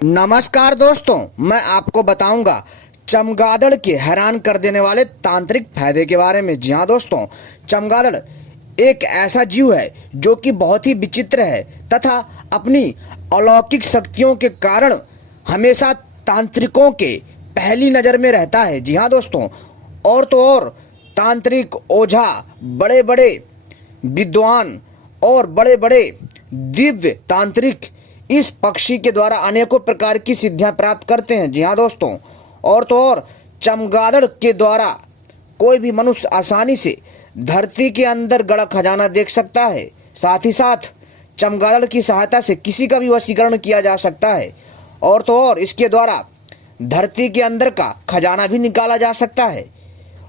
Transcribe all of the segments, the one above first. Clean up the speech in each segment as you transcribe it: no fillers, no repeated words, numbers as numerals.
नमस्कार दोस्तों, मैं आपको बताऊंगा चमगादड़ के हैरान कर देने वाले तांत्रिक फायदे के बारे में। जी हाँ दोस्तों, चमगादड़ एक ऐसा जीव है जो कि बहुत ही विचित्र है तथा अपनी अलौकिक शक्तियों के कारण हमेशा तांत्रिकों के पहली नज़र में रहता है। जी हाँ दोस्तों, और तो और तांत्रिक, ओझा, बड़े बड़े विद्वान और बड़े बड़े दिव्य तांत्रिक इस पक्षी के द्वारा अनेकों प्रकार की सिद्धियां प्राप्त करते हैं। जी हाँ दोस्तों, और तो और चमगादड़ के द्वारा कोई भी मनुष्य आसानी से धरती के अंदर गड़ा खजाना देख सकता है। साथ ही साथ चमगादड़ की सहायता से किसी का भी वशीकरण किया जा सकता है, और तो और इसके द्वारा धरती के अंदर का खजाना भी निकाला जा सकता है,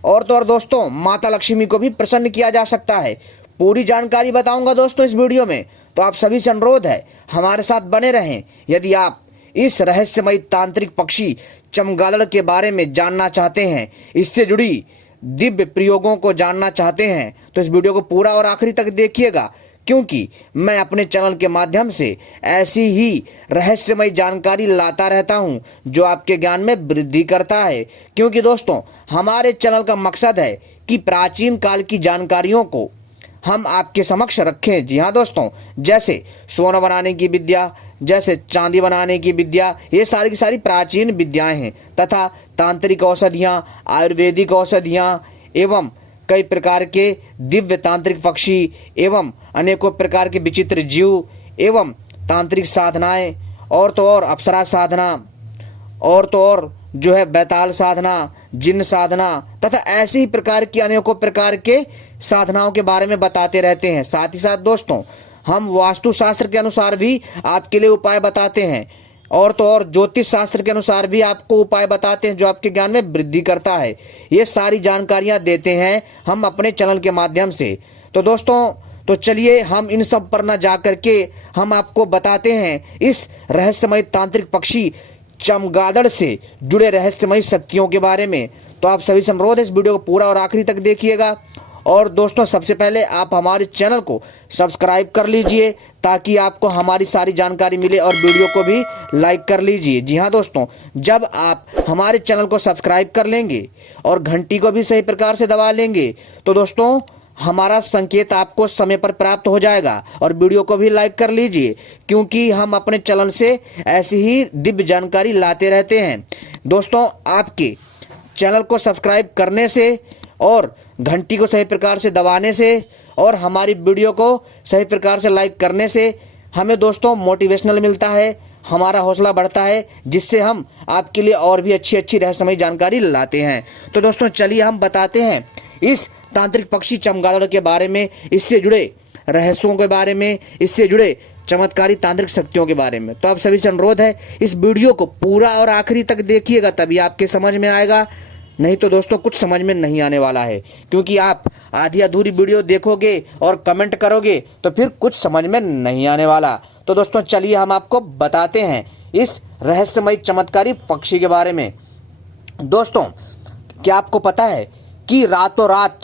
और तो और दोस्तों माता लक्ष्मी को भी प्रसन्न किया जा सकता है। पूरी जानकारी बताऊंगा दोस्तों इस वीडियो में, तो आप सभी से अनुरोध है हमारे साथ बने रहें। यदि आप इस रहस्यमयी तांत्रिक पक्षी चमगादड़ के बारे में जानना चाहते हैं, इससे जुड़ी दिव्य प्रयोगों को जानना चाहते हैं, तो इस वीडियो को पूरा और आखिरी तक देखिएगा, क्योंकि मैं अपने चैनल के माध्यम से ऐसी ही रहस्यमयी जानकारी लाता रहता हूं जो आपके ज्ञान में वृद्धि करता है। क्योंकि दोस्तों हमारे चैनल का मकसद है कि प्राचीन काल की जानकारियों को हम आपके समक्ष रखें। जी हाँ दोस्तों, जैसे सोना बनाने की विद्या, जैसे चांदी बनाने की विद्या, ये सारी की सारी प्राचीन विद्याएं हैं, तथा तांत्रिक औषधियाँ, आयुर्वेदिक औषधियाँ एवं कई प्रकार के दिव्य तांत्रिक पक्षी एवं अनेकों प्रकार के विचित्र जीव एवं तांत्रिक साधनाएं, और तो और अप्सरा साधना, और तो और जो है बैताल साधना, जिन्न साधना, तथा ऐसी ही प्रकार की अनेकों प्रकार के साधनाओं के बारे में बताते रहते हैं। साथ ही साथ दोस्तों हम वास्तु शास्त्र के अनुसार भी आपके लिए उपाय बताते हैं, और तो और ज्योतिष शास्त्र के अनुसार भी आपको उपाय बताते हैं जो आपके ज्ञान में वृद्धि करता है। ये सारी जानकारियां देते हैं हम अपने चैनल के माध्यम से। तो दोस्तों तो चलिए हम इन सब पर न जा करके हम आपको बताते हैं इस रहस्यमय तांत्रिक पक्षी चमगादड़ से जुड़े रहस्यमय शक्तियों के बारे में। तो आप सभी से अनुरोध है इस वीडियो को पूरा और आखिरी तक देखिएगा। और दोस्तों सबसे पहले आप हमारे चैनल को सब्सक्राइब कर लीजिए ताकि आपको हमारी सारी जानकारी मिले, और वीडियो को भी लाइक कर लीजिए। जी हाँ दोस्तों, जब आप हमारे चैनल को सब्सक्राइब कर लेंगे और घंटी को भी सही प्रकार से दबा लेंगे, तो दोस्तों हमारा संकेत आपको समय पर प्राप्त हो जाएगा। और वीडियो को भी लाइक कर लीजिए, क्योंकि हम अपने चैनल से ऐसी ही दिव्य जानकारी लाते रहते हैं। दोस्तों आपके चैनल को सब्सक्राइब करने से और घंटी को सही प्रकार से दबाने से और हमारी वीडियो को सही प्रकार से लाइक करने से हमें दोस्तों मोटिवेशनल मिलता है, हमारा हौसला बढ़ता है, जिससे हम आपके लिए और भी अच्छी अच्छी रहस्यमयी जानकारी लाते हैं। तो दोस्तों चलिए हम बताते हैं इस तांत्रिक पक्षी चमगादड़ के बारे में, इससे जुड़े रहस्यों के बारे में, इससे जुड़े चमत्कारी तांत्रिक शक्तियों के बारे में। तो आप सभी से अनुरोध है इस वीडियो को पूरा और आखिरी तक देखिएगा, तभी आपके समझ में आएगा। नहीं तो दोस्तों कुछ समझ में नहीं आने वाला है, क्योंकि आप आधी अधूरी वीडियो देखोगे और कमेंट करोगे तो फिर कुछ समझ में नहीं आने वाला। तो दोस्तों चलिए हम आपको बताते हैं इस रहस्यमय चमत्कारी पक्षी के बारे में। दोस्तों क्या आपको पता है कि रातों रात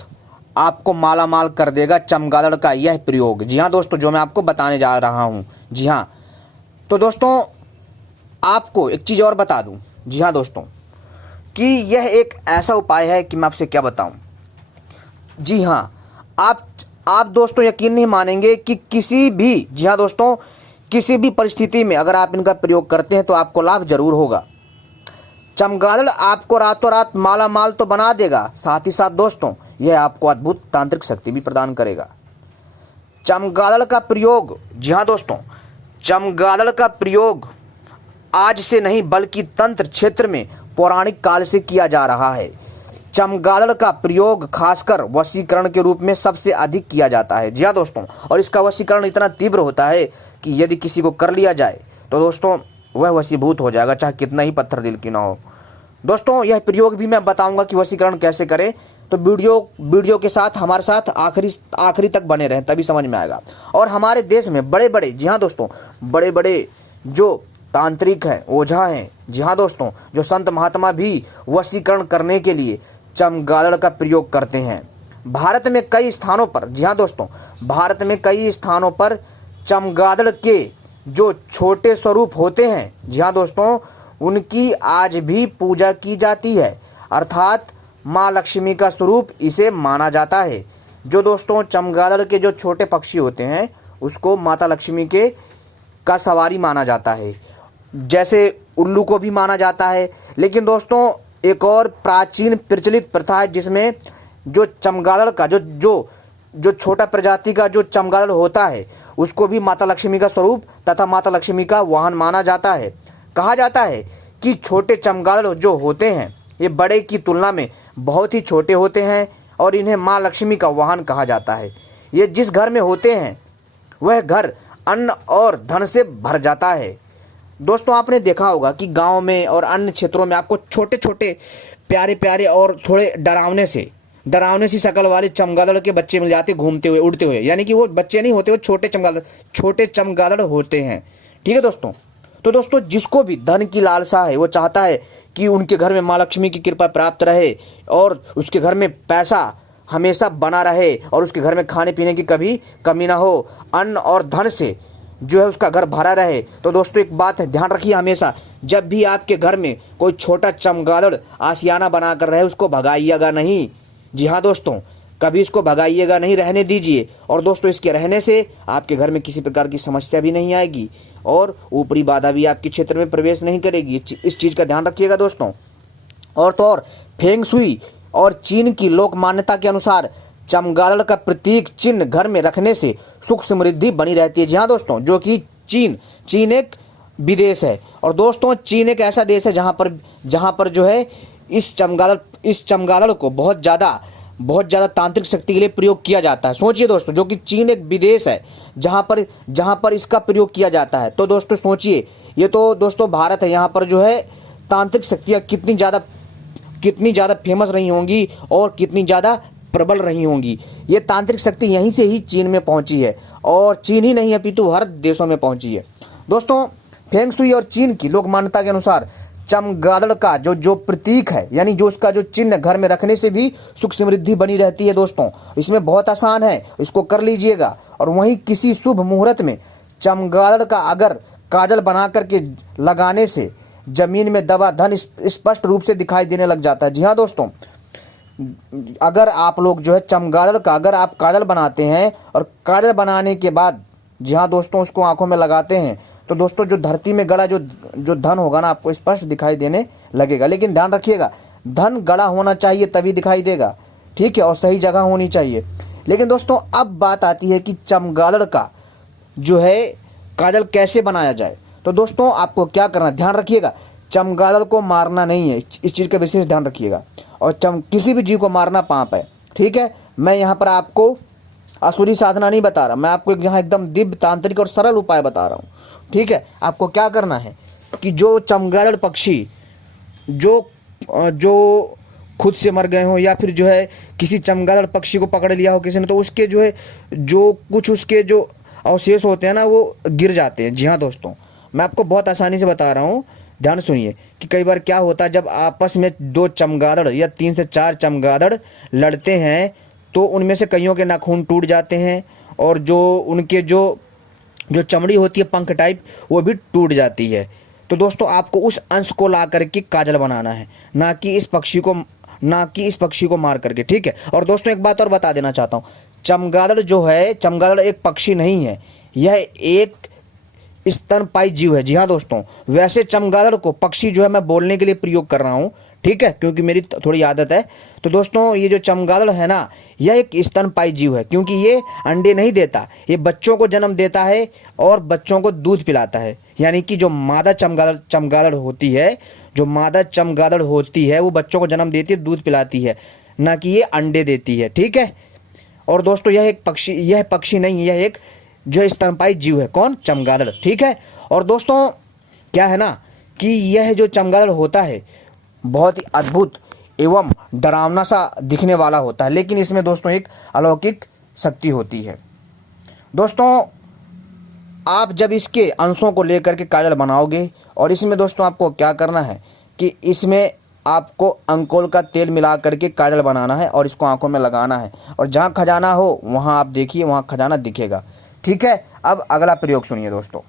आपको माला माल कर देगा चमगादड़ का यह प्रयोग? जी हाँ दोस्तों, जो मैं आपको बताने जा रहा हूँ। जी हाँ, तो दोस्तों आपको एक चीज़ और बता दूँ। जी हाँ दोस्तों, कि यह एक ऐसा उपाय है कि मैं आपसे क्या बताऊं। जी हाँ, आप दोस्तों यकीन नहीं मानेंगे कि किसी भी, जी हाँ दोस्तों, किसी भी परिस्थिति में अगर आप इनका प्रयोग करते हैं तो आपको लाभ जरूर होगा। चमगादड़ आपको रातों रात माला माल तो बना देगा, साथ ही साथ दोस्तों यह आपको अद्भुत तांत्रिक शक्ति भी प्रदान करेगा। चमगादड़ का प्रयोग, जी हाँ दोस्तों, चमगादड़ का प्रयोग आज से नहीं बल्कि तंत्र क्षेत्र में पौराणिक काल से किया जा रहा है। चमगादड़ का प्रयोग खासकर वशीकरण के रूप में सबसे अधिक किया जाता है। जी हाँ दोस्तों, और इसका वशीकरण इतना तीव्र होता है कि यदि किसी को कर लिया जाए तो दोस्तों वह वशीभूत हो जाएगा, चाहे कितना ही पत्थर दिल की ना हो। दोस्तों यह प्रयोग भी मैं बताऊंगा कि वशीकरण कैसे करें, तो वीडियो के साथ हमारे साथ आखिरी तक बने रहें, तभी समझ में आएगा। और हमारे देश में बड़े बड़े, जी हाँ दोस्तों, बड़े बड़े जो तांत्रिक हैं, ओझा हैं, जी हाँ दोस्तों, जो संत महात्मा भी वशीकरण करने के लिए चमगादड़ का प्रयोग करते हैं। भारत में कई स्थानों पर, जी हाँ दोस्तों, भारत में कई स्थानों पर चमगादड़ के जो छोटे स्वरूप होते हैं, जी हाँ दोस्तों, उनकी आज भी पूजा की जाती है, अर्थात माँ लक्ष्मी का स्वरूप इसे माना जाता है। जो दोस्तों चमगादड़ के जो छोटे पक्षी होते हैं उसको माता लक्ष्मी के का सवारी माना जाता है, जैसे उल्लू को भी माना जाता है। लेकिन दोस्तों एक और प्राचीन प्रचलित प्रथा है जिसमें जो चमगादड़ का जो छोटा प्रजाति का जो चमगादड़ होता है उसको भी माता लक्ष्मी का स्वरूप तथा माता लक्ष्मी का वाहन माना जाता है। कहा जाता है कि छोटे चमगादड़ जो होते हैं ये बड़े की तुलना में बहुत ही छोटे होते हैं और इन्हें माँ लक्ष्मी का वाहन कहा जाता है। ये जिस घर में होते हैं वह घर अन्न और धन से भर जाता है। दोस्तों आपने देखा होगा कि गांव में और अन्य क्षेत्रों में आपको छोटे छोटे प्यारे प्यारे और थोड़े डरावने सी शक्ल वाले चमगादड़ के बच्चे मिल जाते घूमते हुए उड़ते हुए, यानी कि वो बच्चे नहीं होते, वो छोटे चमगादड़ होते हैं। ठीक है दोस्तों। तो दोस्तों जिसको भी धन की लालसा है वो चाहता है कि उनके घर में माँ लक्ष्मी की कृपा प्राप्त रहे और उसके घर में पैसा हमेशा बना रहे और उसके घर में खाने पीने की कभी कमी ना हो, अन्न और धन से जो है उसका घर भरा रहे। तो दोस्तों एक बात है, ध्यान रखिए, हमेशा जब भी आपके घर में कोई छोटा चमगादड़ आशियाना बना कर रहे उसको भगाइएगा नहीं। जी हाँ दोस्तों, कभी इसको भगाइएगा नहीं, रहने दीजिए। और दोस्तों इसके रहने से आपके घर में किसी प्रकार की समस्या भी नहीं आएगी और ऊपरी बाधा भी आपके क्षेत्र में प्रवेश नहीं करेगी। इस चीज़ का ध्यान रखिएगा दोस्तों। और तो और फेंग शुई और चीन की लोक मान्यता के अनुसार चमगादड़ का प्रतीक चिन्ह घर में रखने से सुख समृद्धि बनी रहती है। जी हाँ दोस्तों, जो कि चीन एक विदेश है और दोस्तों चीन एक ऐसा देश है जहाँ पर जो है इस चमगादड़ को बहुत ज़्यादा तांत्रिक शक्ति के लिए प्रयोग किया जाता है। सोचिए दोस्तों, जो कि चीन एक विदेश है जहाँ पर इसका प्रयोग किया जाता है। तो दोस्तों सोचिए, ये तो दोस्तों भारत है, यहाँ पर जो है तांत्रिक शक्तियाँ कितनी ज़्यादा फेमस रही होंगी और कितनी ज़्यादा प्रबल रही होंगी। ये तांत्रिक शक्ति यहीं से ही चीन में पहुंची है और चीन ही नहीं अपितु हर देशों में पहुंची है। दोस्तों फेंग शुई और चीन की लोक मान्यता के अनुसार चमगादड़ का जो प्रतीक है, यानी जो उसका जो चिन्ह घर में रखने से भी सुख समृद्धि बनी रहती है। दोस्तों इसमें बहुत आसान है, इसको कर लीजिएगा। और वहीं किसी शुभ मुहूर्त में चमगादड़ का अगर काजल बना करके लगाने से जमीन में दबा धन स्पष्ट रूप से दिखाई देने लग जाता है। जी हाँ दोस्तों, अगर आप लोग जो है चमगादड़ का अगर आप काजल बनाते हैं और काजल बनाने के बाद जी हाँ दोस्तों उसको आंखों में लगाते हैं तो दोस्तों जो धरती में गड़ा जो धन होगा ना आपको स्पष्ट दिखाई देने लगेगा। लेकिन ध्यान रखिएगा, धन गड़ा होना चाहिए तभी दिखाई देगा, ठीक है, और सही जगह होनी चाहिए। लेकिन दोस्तों अब बात आती है कि चमगादड़ का जो है काजल कैसे बनाया जाए। तो दोस्तों आपको क्या करना, ध्यान रखिएगा, चमगादड़ को मारना नहीं है, इस चीज़ का विशेष ध्यान रखिएगा। और किसी भी जीव को मारना पाप है, ठीक है। मैं यहाँ पर आपको आसुरी साधना नहीं बता रहा, मैं आपको यहाँ एकदम दिव्य तांत्रिक और सरल उपाय बता रहा हूँ, ठीक है। आपको क्या करना है कि जो चमगादड़ पक्षी जो खुद से मर गए हो या फिर जो है किसी चमगादड़ पक्षी को पकड़ लिया हो किसी ने, तो उसके जो है जो कुछ उसके जो अवशेष होते हैं ना वो गिर जाते हैं। जी हाँ दोस्तों, मैं आपको बहुत आसानी से बता रहा हूँ, ध्यान सुनिए कि कई बार क्या होता है जब आपस में दो चमगादड़ या 3 से 4 चमगादड़ लड़ते हैं तो उनमें से कईयों के नाखून टूट जाते हैं और जो उनके जो चमड़ी होती है पंख टाइप वो भी टूट जाती है। तो दोस्तों आपको उस अंश को ला करके काजल बनाना है, ना कि इस पक्षी को मार करके, ठीक है। और दोस्तों एक बात और बता देना चाहता हूँ, चमगादड़ एक पक्षी नहीं है, यह एक स्तनपायी जीव है। जी हाँ दोस्तों, वैसे चमगादड़ को पक्षी जो है मैं बोलने के लिए प्रयोग कर रहा हूँ, ठीक है, क्योंकि मेरी थोड़ी आदत है। तो दोस्तों ये जो चमगादड़ है ना यह एक स्तनपायी जीव है, क्योंकि ये अंडे नहीं देता, ये बच्चों को जन्म देता है और बच्चों को दूध पिलाता है। यानी कि जो मादा चमगादड़ होती है वो बच्चों को जन्म देती है, दूध पिलाती है, ना कि ये अंडे देती है, ठीक है। और दोस्तों यह पक्षी नहीं है, यह एक जो स्तनपायी जीव है। कौन? चमगादड़, ठीक है। और दोस्तों क्या है ना कि यह जो चमगादड़ होता है बहुत ही अद्भुत एवं डरावना सा दिखने वाला होता है, लेकिन इसमें दोस्तों एक अलौकिक शक्ति होती है। दोस्तों आप जब इसके अंशों को लेकर के काजल बनाओगे और इसमें दोस्तों आपको क्या करना है कि इसमें आपको अंकोल का तेल मिला करके काजल बनाना है और इसको आंखों में लगाना है और जहाँ खजाना हो वहाँ आप देखिए, वहाँ खजाना दिखेगा, ठीक है। अब अगला प्रयोग सुनिए दोस्तों।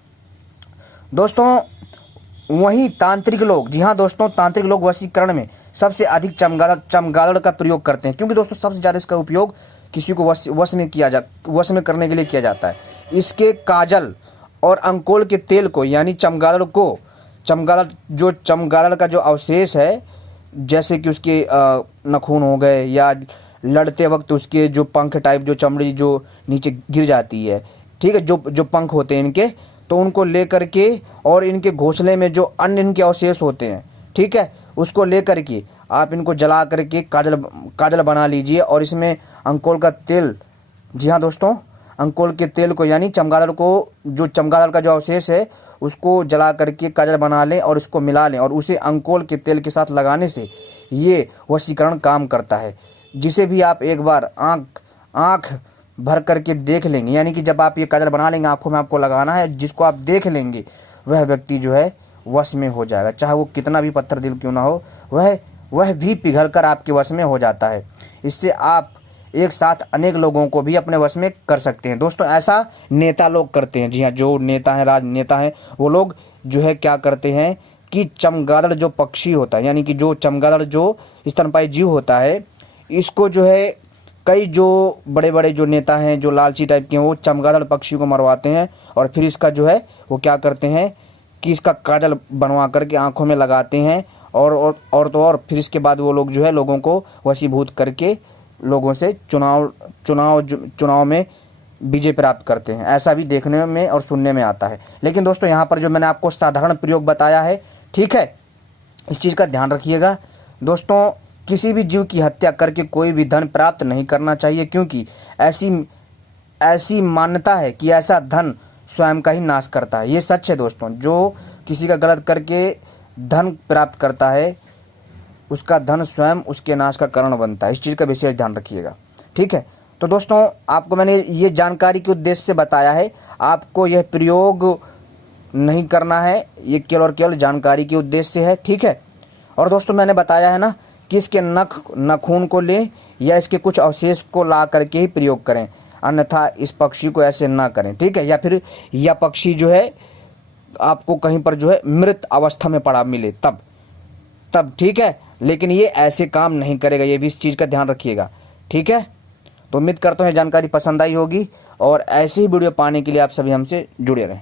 दोस्तों वहीं तांत्रिक लोग, जी हाँ दोस्तों, तांत्रिक लोग वशीकरण में सबसे अधिक चमगादड़ का प्रयोग करते हैं, क्योंकि दोस्तों सबसे ज़्यादा इसका उपयोग किसी को वश में करने के लिए किया जाता है। इसके काजल और अंकोल के तेल को, यानी चमगादड़ का जो अवशेष है, जैसे कि उसके नखून हो गए या लड़ते वक्त उसके जो पंख टाइप जो चमड़ी जो नीचे गिर जाती है, ठीक है, जो पंख होते हैं इनके, तो उनको लेकर के और इनके घोंसले में जो अन्य इनके अवशेष होते हैं, ठीक है, उसको लेकर के आप इनको जला करके काजल बना लीजिए और इसमें अंकोल का तेल, जी हाँ दोस्तों, अंकोल के तेल को, यानी चमगादड़ का जो अवशेष है उसको जला करके काजल बना लें और इसको मिला लें और उसे अंकोल के तेल के साथ लगाने से ये वशीकरण काम करता है। जिसे भी आप एक बार आँख भर करके देख लेंगे, यानी कि जब आप ये काजल बना लेंगे, आंखों में आपको लगाना है, जिसको आप देख लेंगे वह व्यक्ति जो है वश में हो जाएगा, चाहे वो कितना भी पत्थर दिल क्यों ना हो, वह भी पिघल कर आपके वश में हो जाता है। इससे आप एक साथ अनेक लोगों को भी अपने वश में कर सकते हैं। दोस्तों ऐसा नेता लोग करते हैं, जी हाँ, जो नेता हैं, राजनेता हैं, वो लोग जो है क्या करते हैं कि चमगादड़ जो पक्षी होता है, यानी कि जो चमगादड़ जो स्तनपायी जीव होता है, इसको जो है कई जो बड़े बड़े जो नेता हैं, जो लालची टाइप के हैं, वो चमगादड़ पक्षी को मरवाते हैं और फिर इसका जो है वो क्या करते हैं कि इसका काजल बनवा करके आंखों में लगाते हैं और फिर इसके बाद वो लोग जो है लोगों को वशीभूत करके लोगों से चुनाव में विजय प्राप्त करते हैं। ऐसा भी देखने में और सुनने में आता है। लेकिन दोस्तों यहाँ पर जो मैंने आपको साधारण प्रयोग बताया है, ठीक है, इस चीज़ का ध्यान रखिएगा। दोस्तों किसी भी जीव की हत्या करके कोई भी धन प्राप्त नहीं करना चाहिए, क्योंकि ऐसी मान्यता है कि ऐसा धन स्वयं का ही नाश करता है। ये सच है दोस्तों, जो किसी का गलत करके धन प्राप्त करता है उसका धन स्वयं उसके नाश का कारण बनता है। इस चीज़ का विशेष ध्यान रखिएगा, ठीक है। तो दोस्तों आपको मैंने ये जानकारी के उद्देश्य से बताया है, आपको यह प्रयोग नहीं करना है, ये केवल और केवल जानकारी के उद्देश्य से है, ठीक है। और दोस्तों मैंने बताया है ना कि इसके नखून को लें या इसके कुछ अवशेष को ला करके ही प्रयोग करें, अन्यथा इस पक्षी को ऐसे ना करें, ठीक है। या फिर यह पक्षी जो है आपको कहीं पर जो है मृत अवस्था में पड़ा मिले तब ठीक है, लेकिन ये ऐसे काम नहीं करेगा, ये भी इस चीज़ का ध्यान रखिएगा, ठीक है। तो उम्मीद करता हूँ जानकारी पसंद आई होगी और ऐसी ही वीडियो पाने के लिए आप सभी हमसे जुड़े रहें।